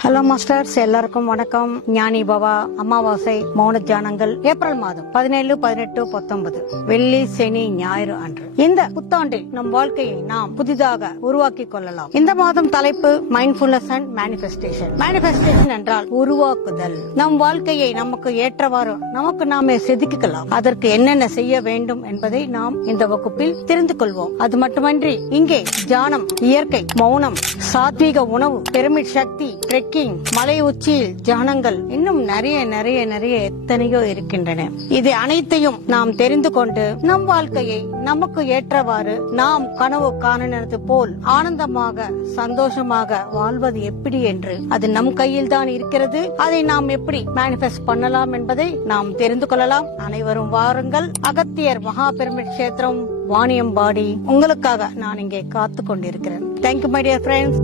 Hello masters, எல்லாருக்கும் வணக்கம். ஞானி பவா அமாவாசை மௌன தியானங்கள் ஏப்ரல் மாதம் 17, 18, 19 வெள்ளி, சனி, ஞாயிறு அன்று. இந்த புத்தாண்டில் நம் வாழ்க்கையை நாம் புதிதாக உருவாக்கி கொள்ளலாம். இந்த மாதம் தலைப்பு மைண்ட்ஃபுல்னஸ் அண்ட் மேனிஃபெஸ்டேஷன். மேனிஃபெஸ்டேஷன் என்றால் உருவாக்குதல். நம் வாழ்க்கையை நமக்கு ஏற்றவாறு நமக்கு நாமே செதுக்கிக்கலாம். அதற்கு என்னென்ன செய்ய வேண்டும் என்பதை நாம் இந்த வகுப்பில் தெரிந்து கொள்வோம். அது மட்டுமன்றி இங்கே தியானம், இயற்கை, மௌனம், சாத்வீக உணவு, பிரமிட் சக்தி, மலை உச்சியில் தியானங்கள், இன்னும் நிறைய எத்தனையோ இருக்கின்றன. இது அனைத்தையும் நாம் தெரிந்து கொண்டு நம் வாழ்க்கையை நமக்கு ஏற்றவாறு நாம் கனவு காணுவது போல் ஆனந்தமாக சந்தோஷமாக வாழ்வது எப்படி என்று அது நம் கையில் தான் இருக்கிறது. அதை நாம் எப்படி மேனிஃபெஸ்ட் பண்ணலாம் என்பதை நாம் தெரிந்து கொள்ளலாம். அனைவரும் வாருங்கள். அகத்தியர் மகா பிரமிட் கஷேத்திரம், வாணியம்பாடி உங்களுக்காக நான் இங்கே காத்து கொண்டிருக்கிறேன். Thank you my dear friends.